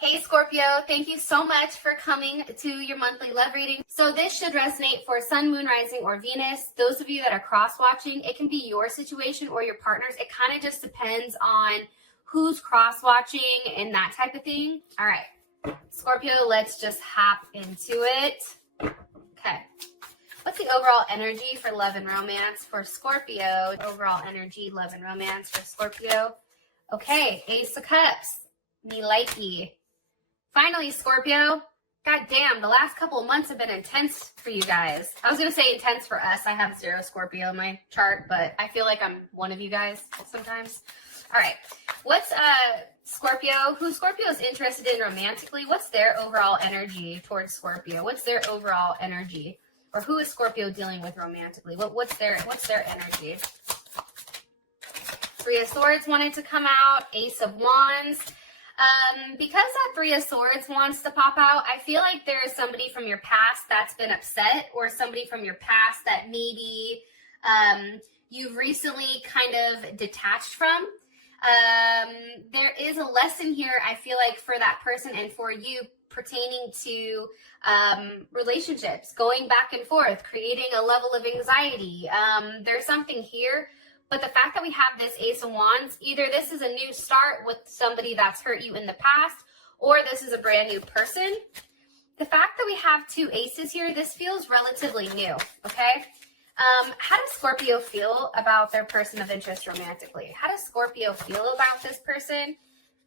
Hey Scorpio, thank you so much for coming to your monthly love reading. So this should resonate for Sun, Moon, Rising, or Venus. Those of you that are cross-watching, it can be your situation or your partner's. It kind of just depends on who's cross-watching and that type of thing. All right, Scorpio, let's just hop into it. Okay. What's the overall energy for love and romance for Scorpio? Overall energy, love and romance for Scorpio. Okay, Ace of Cups. Me likey. Finally, Scorpio. God damn, the last couple of months have been intense for you guys. I was going to say intense for us. I have 0 Scorpio in my chart, but I feel like I'm one of you guys sometimes. All right. What's Scorpio? Who Scorpio is interested in romantically? What's their overall energy towards Scorpio? What's their overall energy? Or who is Scorpio dealing with romantically? What's their energy? 3 of Swords wanted to come out. Ace of Wands. Because that 3 of Swords wants to pop out, I feel like there is somebody from your past that's been upset, or somebody from your past that maybe you've recently kind of detached from. There is a lesson here, I feel like, for that person and for you pertaining to relationships, going back and forth, creating a level of anxiety. There's something here. But the fact that we have this Ace of Wands, either this is a new start with somebody that's hurt you in the past, or this is a brand new person. The fact that we have 2 aces here, this feels relatively new, okay? How does Scorpio feel about their person of interest romantically? How does Scorpio feel about this person?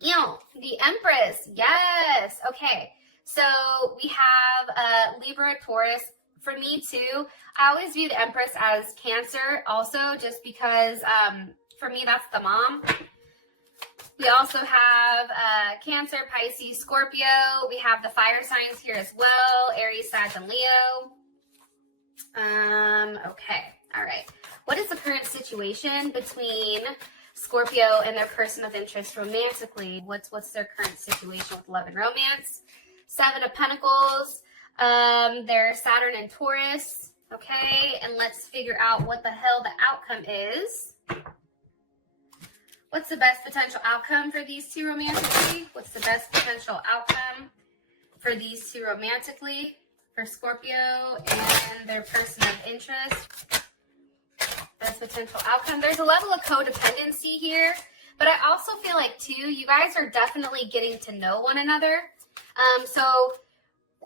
The Empress, yes, okay. So we have Libra, Taurus. For me too, I always view the Empress as Cancer also, just because for me that's the mom. We also have Cancer, Pisces, Scorpio. We have the fire signs here as well, Aries, Sag, and Leo. Okay, all right. What is the current situation between Scorpio and their person of interest romantically? What's their current situation with love and romance? 7 of Pentacles. They're Saturn and Taurus, okay? And let's figure out what the hell the outcome is. What's the best potential outcome for these 2 romantically? What's the best potential outcome for these 2 romantically? For Scorpio and their person of interest. Best potential outcome. There's a level of codependency here, but I also feel like, too, you guys are definitely getting to know one another. So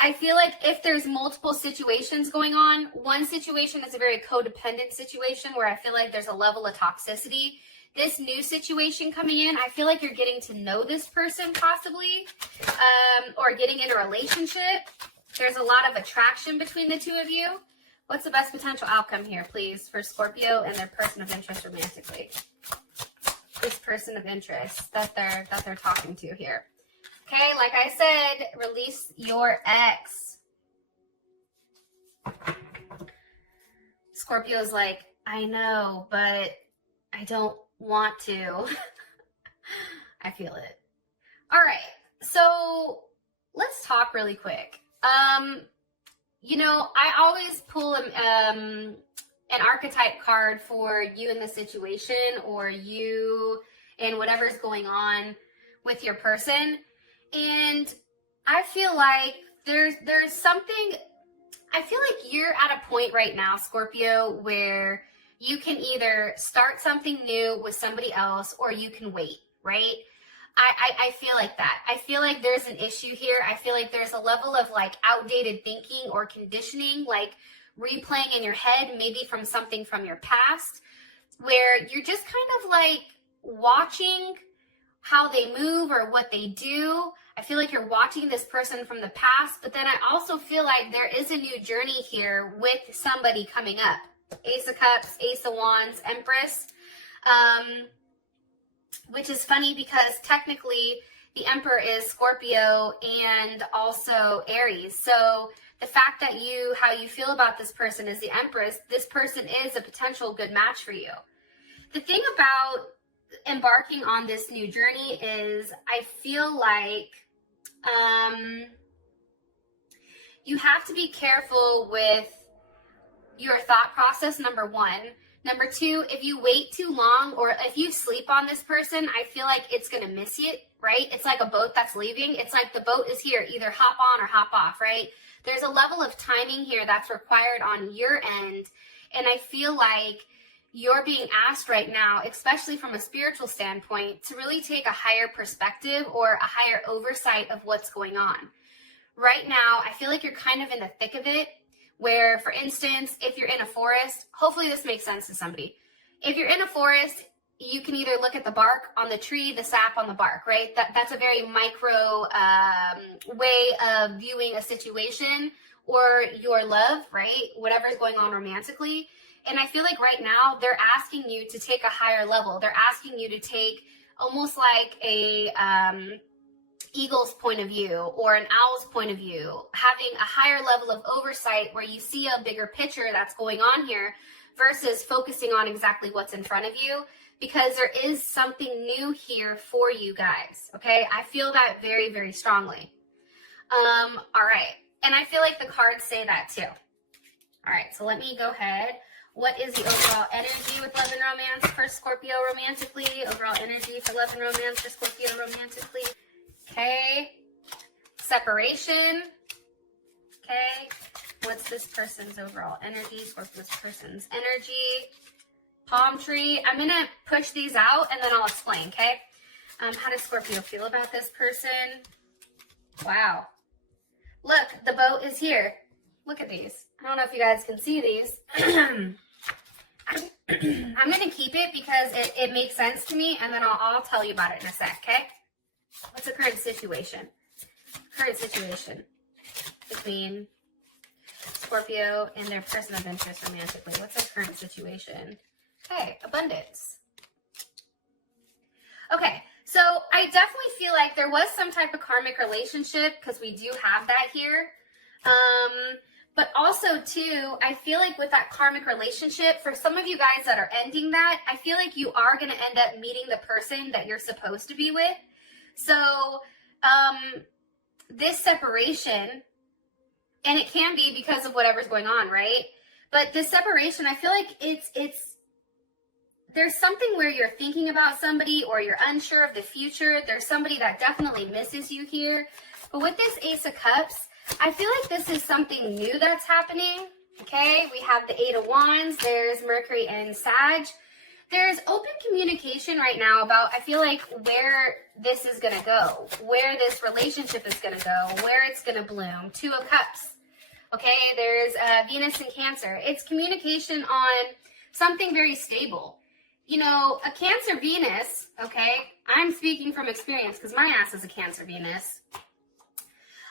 I feel like if there's multiple situations going on, one situation is a very codependent situation where I feel like there's a level of toxicity. This new situation coming in, I feel like you're getting to know this person possibly, or getting in a relationship. There's a lot of attraction between the 2 of you. What's the best potential outcome here, please, for Scorpio and their person of interest romantically? This person of interest that they're talking to here. Okay, like I said, release your ex. Scorpio's like, I know, but I don't want to. I feel it. All right, so let's talk really quick. I always pull an archetype card for you in the situation, or you and whatever's going on with your person. And I feel like there's something, I feel like you're at a point right now, Scorpio, where you can either start something new with somebody else, or you can wait, right? I feel like that. I feel like there's an issue here. I feel like there's a level of like outdated thinking or conditioning, like replaying in your head, maybe from something from your past, where you're just kind of like watching how they move or what they do. I feel like you're watching this person from the past, but then I also feel like there is a new journey here with somebody coming up. Ace of Cups, Ace of Wands, Empress. Which is funny because technically the Emperor is Scorpio and also Aries. So the fact that how you feel about this person is the Empress, this person is a potential good match for you. The thing about embarking on this new journey is I feel like you have to be careful with your thought process, number 1. Number 2, if you wait too long or if you sleep on this person, I feel like it's going to miss it, right? It's like a boat that's leaving. It's like the boat is here, either hop on or hop off, right? There's a level of timing here that's required on your end. And I feel like you're being asked right now, especially from a spiritual standpoint, to really take a higher perspective or a higher oversight of what's going on. Right now, I feel like you're kind of in the thick of it, where, for instance, if you're in a forest, hopefully this makes sense to somebody. If you're in a forest, you can either look at the bark on the tree, the sap on the bark, right? That's a very micro way of viewing a situation, or your love, right? Whatever's going on romantically. And I feel like right now they're asking you to take a higher level. They're asking you to take almost like a eagle's point of view or an owl's point of view, having a higher level of oversight where you see a bigger picture that's going on here versus focusing on exactly what's in front of you, because there is something new here for you guys, okay? I feel that very, very strongly. All right. And I feel like the cards say that too. All right, so let me go ahead. What is the overall energy with love and romance for Scorpio romantically? Overall energy for love and romance for Scorpio romantically. Okay. Separation. Okay. What's this person's overall energy? Scorpio's person's energy. Palm tree. I'm going to push these out and then I'll explain, okay? How does Scorpio feel about this person? Wow. Look, the boat is here. Look at these. I don't know if you guys can see these. I'm going to keep it because it makes sense to me, and then I'll tell you about it in a sec, okay? What's the current situation? Current situation between Scorpio and their person of interest romantically. What's the current situation? Okay, abundance. Okay, so I definitely feel like there was some type of karmic relationship, because we do have that here. But also, too, I feel like with that karmic relationship, for some of you guys that are ending that, I feel like you are going to end up meeting the person that you're supposed to be with. So, this separation, and it can be because of whatever's going on, right? But this separation, I feel like there's something where you're thinking about somebody or you're unsure of the future. There's somebody that definitely misses you here. But with this Ace of Cups, I feel like this is something new that's happening, okay? We have the Eight of Wands. There's Mercury and Sag. There's open communication right now about, I feel like, where this is going to go, where this relationship is going to go, where it's going to bloom. Two of Cups, okay? There's Venus and Cancer. It's communication on something very stable. You know, a Cancer Venus, okay? I'm speaking from experience because my ass is a Cancer Venus.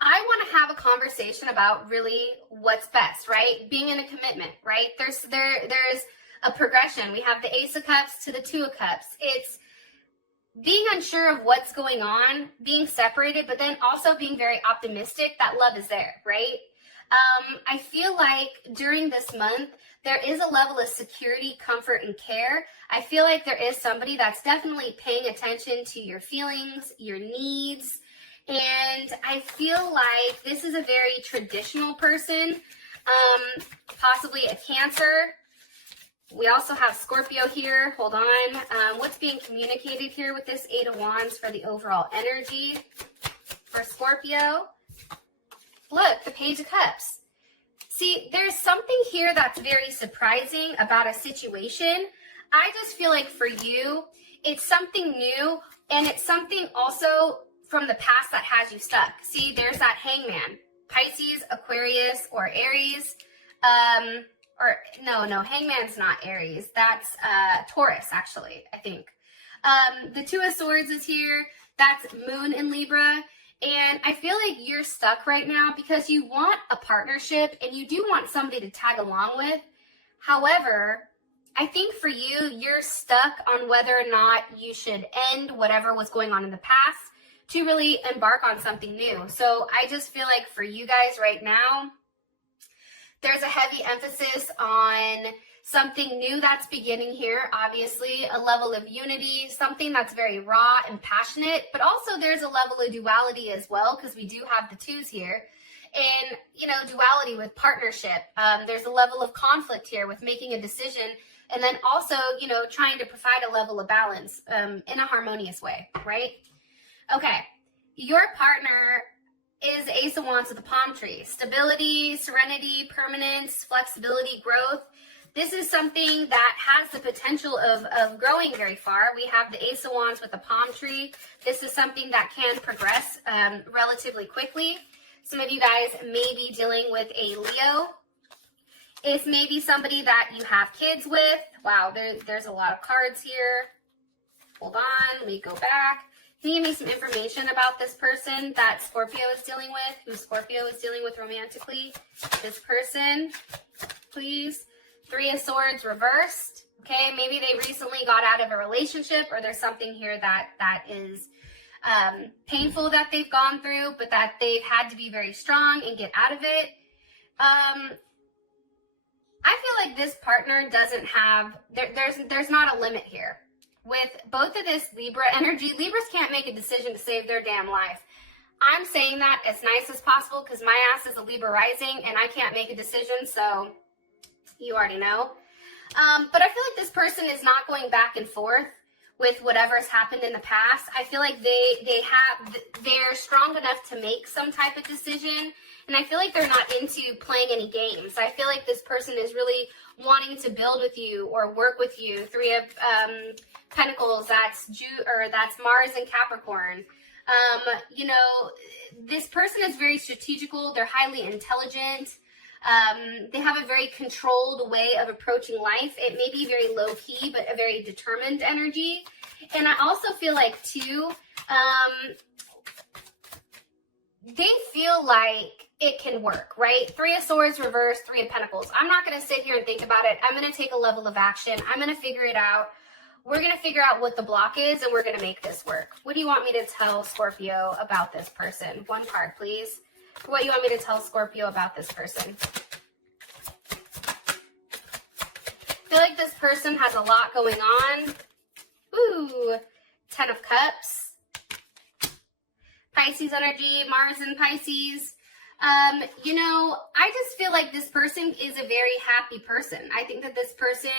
I want to have a conversation about really what's best, right? Being in a commitment, right? There's a progression. We have the Ace of Cups to the Two of Cups. It's being unsure of what's going on, being separated, but then also being very optimistic that love is there, right? I feel like during this month, there is a level of security, comfort, and care. I feel like there is somebody that's definitely paying attention to your feelings, your needs. And I feel like this is a very traditional person, possibly a Cancer. We also have Scorpio here. Hold on. What's being communicated here with this Eight of Wands for the overall energy for Scorpio? Look, the Page of Cups. See, there's something here that's very surprising about a situation. I just feel like for you, it's something new, and it's something also from the past that has you stuck. See, there's that Hangman. Pisces, Aquarius, or Aries. No, Hangman's not Aries. That's Taurus, actually, I think. The Two of Swords is here. That's Moon in Libra. And I feel like you're stuck right now because you want a partnership and you do want somebody to tag along with. However, I think for you, you're stuck on whether or not you should end whatever was going on in the past to really embark on something new. So I just feel like for you guys right now, there's a heavy emphasis on something new that's beginning here, obviously, a level of unity, something that's very raw and passionate, but also there's a level of duality as well, because we do have the twos here. And, you know, duality with partnership. There's a level of conflict here with making a decision, and then also, you know, trying to provide a level of balance in a harmonious way, right? Okay, your partner is the Ace of Wands with the palm tree. Stability, serenity, permanence, flexibility, growth. This is something that has the potential of growing very far. We have the Ace of Wands with the palm tree. This is something that can progress relatively quickly. Some of you guys may be dealing with a Leo. It's maybe somebody that you have kids with. Wow, there's a lot of cards here. Hold on, let me go back. Can you give me some information about this person that Scorpio is dealing with, who Scorpio is dealing with romantically? This person, please. Three of Swords reversed. Okay, maybe they recently got out of a relationship, or there's something here that is painful that they've gone through, but that they've had to be very strong and get out of it. I feel like this partner doesn't have, there's not a limit here. With both of this Libra energy, Libras can't make a decision to save their damn life. I'm saying that as nice as possible because my ass is a Libra rising and I can't make a decision, so you already know. But I feel like this person is not going back and forth with whatever's happened in the past. I feel like they're strong enough to make some type of decision, and I feel like they're not into playing any games. I feel like this person is really wanting to build with you or work with you. Three of Pentacles, that's Mars and Capricorn. You know, this person is very strategical. They're highly intelligent. They have a very controlled way of approaching life. It may be very low key, but a very determined energy. And I also feel like too, they feel like it can work, right? Three of Swords reverse, Three of Pentacles. I'm not going to sit here and think about it. I'm going to take a level of action. I'm going to figure it out. We're going to figure out what the block is, and we're going to make this work. What do you want me to tell Scorpio about this person? One card, please. What you want me to tell Scorpio about this person? I feel like this person has a lot going on. Ooh, Ten of Cups. Pisces energy, Mars and Pisces. You know, I just feel like this person is a very happy person. I think that this person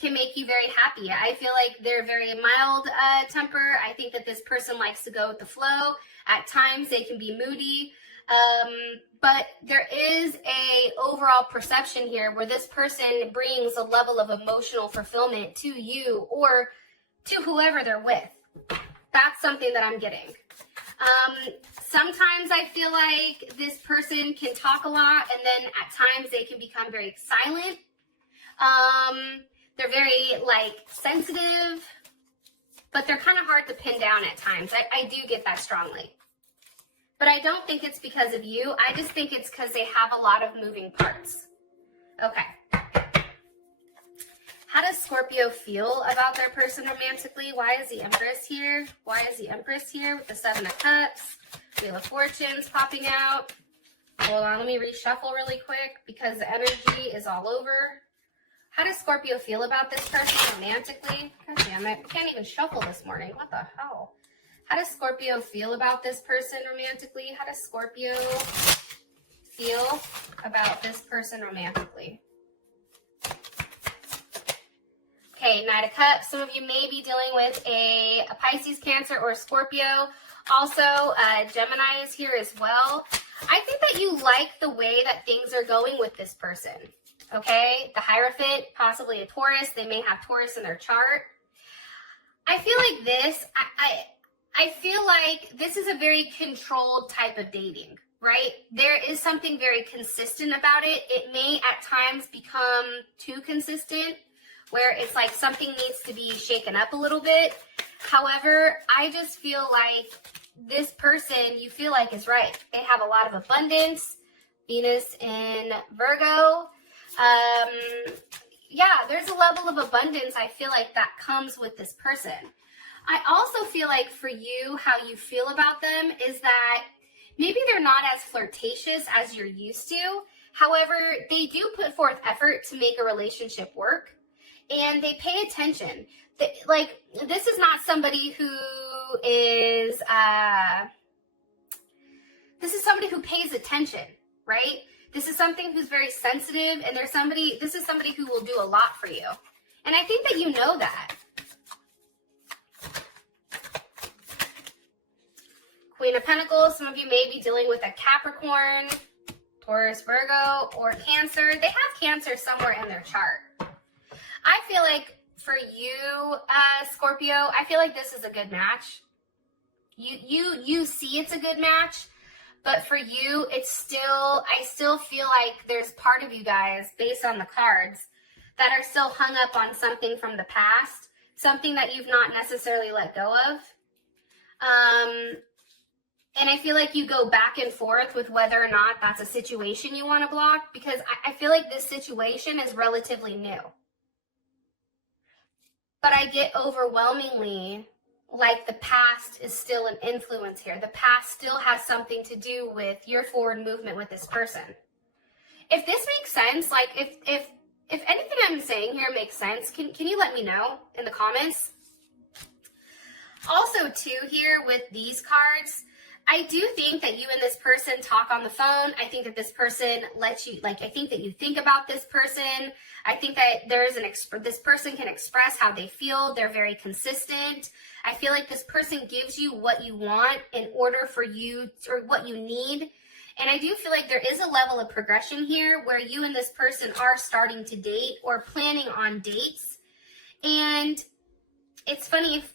can make you very happy. I feel like they're very mild temper. I think that this person likes to go with the flow. At times they can be moody. But there is a overall perception here where this person brings a level of emotional fulfillment to you or to whoever they're with. That's something that I'm getting. Sometimes I feel like this person can talk a lot, and then at times they can become very silent. They're very sensitive, but they're kind of hard to pin down at times. I do get that strongly. But I don't think it's because of you. I just think it's because they have a lot of moving parts. Okay. How does Scorpio feel about their person romantically? Why is the Empress here? Why is the Empress here with the Seven of Cups? Wheel of Fortunes popping out. Hold on, let me reshuffle really quick because the energy is all over. How does Scorpio feel about this person romantically? God damn it, we can't even shuffle this morning. What the hell? How does Scorpio feel about this person romantically? How does Scorpio feel about this person romantically? Okay, Knight of Cups. Some of you may be dealing with a Pisces, Cancer, or Scorpio. Also, Gemini is here as well. I think that you like the way that things are going with this person. Okay, the Hierophant, possibly a Taurus. They may have Taurus in their chart. I feel like this, I feel like this is a very controlled type of dating, right? There is something very consistent about it. It may at times become too consistent, where it's like something needs to be shaken up a little bit. However, I just feel like this person you feel like is right. They have a lot of abundance. Venus in Virgo. Yeah, there's a level of abundance I feel like that comes with this person. I also feel like for you, how you feel about them is that maybe they're not as flirtatious as you're used to. However, they do put forth effort to make a relationship work, and they pay attention. This is not somebody who is, this is somebody who pays attention, right? This is something who's very sensitive, and this is somebody who will do a lot for you. And I think that you know that. Queen of Pentacles. Some of you may be dealing with a Capricorn, Taurus, Virgo, or Cancer. They have Cancer somewhere in their chart. I feel like for you, Scorpio, I feel like this is a good match. You see it's a good match, but for you, I still feel like there's part of you guys, based on the cards, that are still hung up on something from the past, something that you've not necessarily let go of. And I feel like you go back and forth with whether or not that's a situation you want to block, because I feel like this situation is relatively new. But I get overwhelmingly like the past is still an influence here. The past still has something to do with your forward movement with this person. If this makes sense, like if anything I'm saying here makes sense, can you let me know in the comments? Also, too, here with these cards, I do think that you and this person talk on the phone. I think that this person lets you, I think that you think about this person. I think that this person can express how they feel. They're very consistent. I feel like this person gives you what you want in order for you, or what you need. And I do feel like there is a level of progression here where you and this person are starting to date or planning on dates. And it's funny, if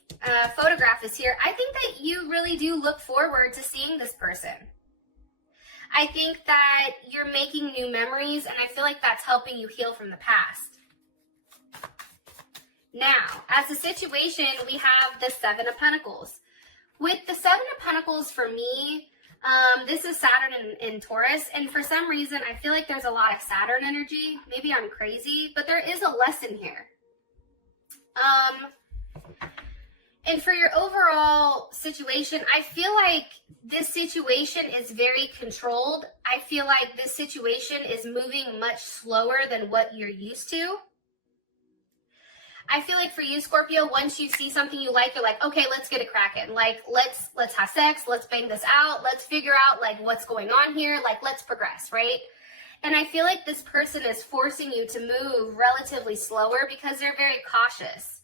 photograph is here, I think that you really do look forward to seeing this person. I think that you're making new memories, and I feel like that's helping you heal from the past. Now, as a situation, we have the Seven of Pentacles. With the Seven of Pentacles, for me, this is Saturn in Taurus, and for some reason, I feel like there's a lot of Saturn energy. Maybe I'm crazy, but there is a lesson here. And for your overall situation, I feel like this situation is very controlled. I feel like this situation is moving much slower than what you're used to. I feel like for you, Scorpio, once you see something you like, you're like, okay, let's get it cracking. Like, let's have sex. Let's bang this out. Let's figure out, like, what's going on here. Like, let's progress, right? And I feel like this person is forcing you to move relatively slower because they're very cautious.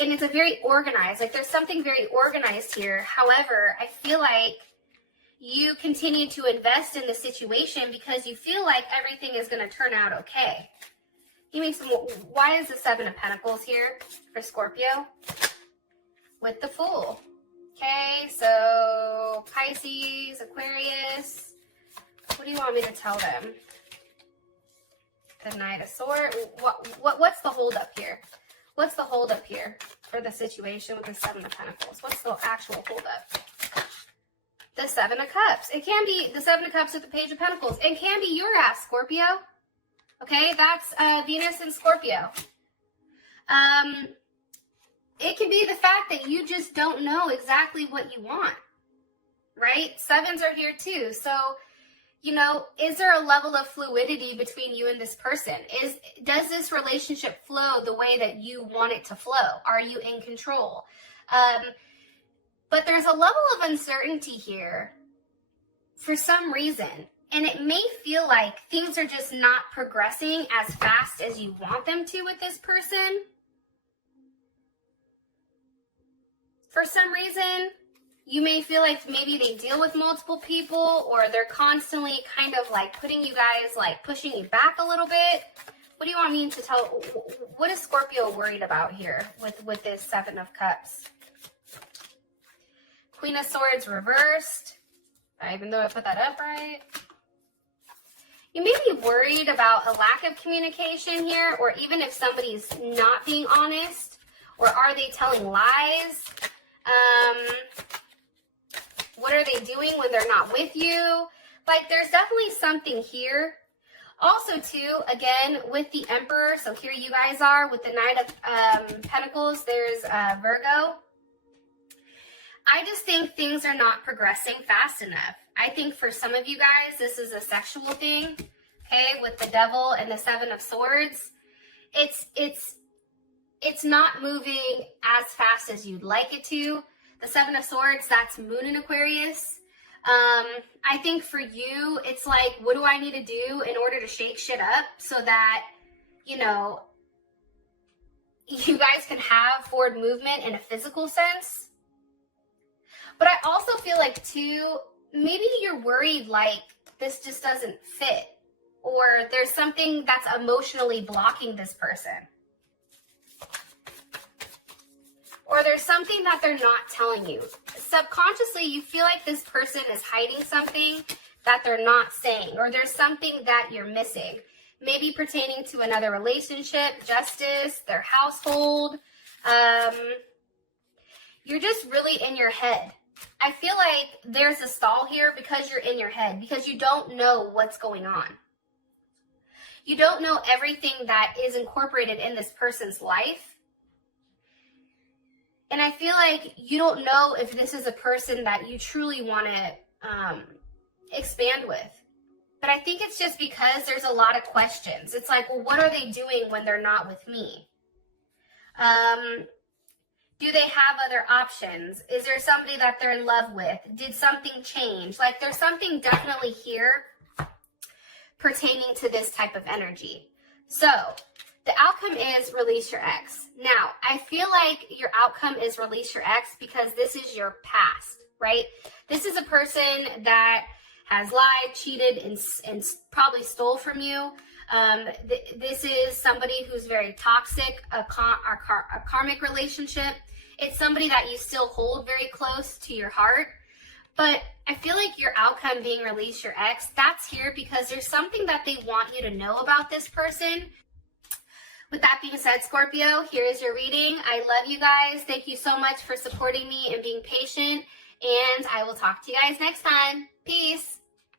And it's a very organized, like there's something very organized here. However, I feel like you continue to invest in the situation because you feel like everything is going to turn out okay. Give me some, why is the Seven of Pentacles here for Scorpio? With the Fool. Okay, so Pisces, Aquarius. What do you want me to tell them? The Knight of Swords. What's the holdup here? What's the holdup here for the situation with the Seven of Pentacles? What's the actual holdup? The Seven of Cups. It can be the Seven of Cups with the Page of Pentacles. It can be your ass, Scorpio. Okay, that's Venus and Scorpio. It can be the fact that you just don't know exactly what you want, right? Sevens are here too. So, you know, is there a level of fluidity between you and this person? Does this relationship flow the way that you want it to flow? Are you in control? But there's a level of uncertainty here for some reason. And it may feel like things are just not progressing as fast as you want them to with this person. For some reason, you may feel like maybe they deal with multiple people, or they're constantly kind of like putting you guys, like pushing you back a little bit. What do you want me to tell? What is Scorpio worried about here with this Seven of Cups? Queen of Swords reversed. Even though I put that up right. You may be worried about a lack of communication here, or even if somebody's not being honest, or are they telling lies? What are they doing when they're not with you? Like, there's definitely something here. Also, too, again, with the Emperor, so here you guys are with the Knight of Pentacles, there's Virgo. I just think things are not progressing fast enough. I think for some of you guys, this is a sexual thing, okay, with the Devil and the Seven of Swords. It's not moving as fast as you'd like it to. The Seven of Swords, that's Moon in Aquarius. I think for you, it's like, what do I need to do in order to shake shit up so that, you know, you guys can have forward movement in a physical sense? But I also feel like, too, maybe you're worried like this just doesn't fit, or there's something that's emotionally blocking this person. Or there's something that they're not telling you. Subconsciously, you feel like this person is hiding something that they're not saying, or there's something that you're missing. Maybe pertaining to another relationship, justice, their household. You're just really in your head. I feel like there's a stall here because you're in your head, because you don't know what's going on. You don't know everything that is incorporated in this person's life. And I feel like you don't know if this is a person that you truly want to expand with. But I think it's just because there's a lot of questions. It's like, well, what are they doing when they're not with me? Do they have other options? Is there somebody that they're in love with? Did something change? Like, there's something definitely here pertaining to this type of energy. So the outcome is release your ex. Now, I feel like your outcome is release your ex because this is your past, right? This is a person that has lied, cheated, and probably stole from you. This is somebody who's very toxic, a karmic relationship. It's somebody that you still hold very close to your heart. But I feel like your outcome being release your ex, that's here because there's something that they want you to know about this person. With that being said, Scorpio, here is your reading. I love you guys. Thank you so much for supporting me and being patient. And I will talk to you guys next time. Peace.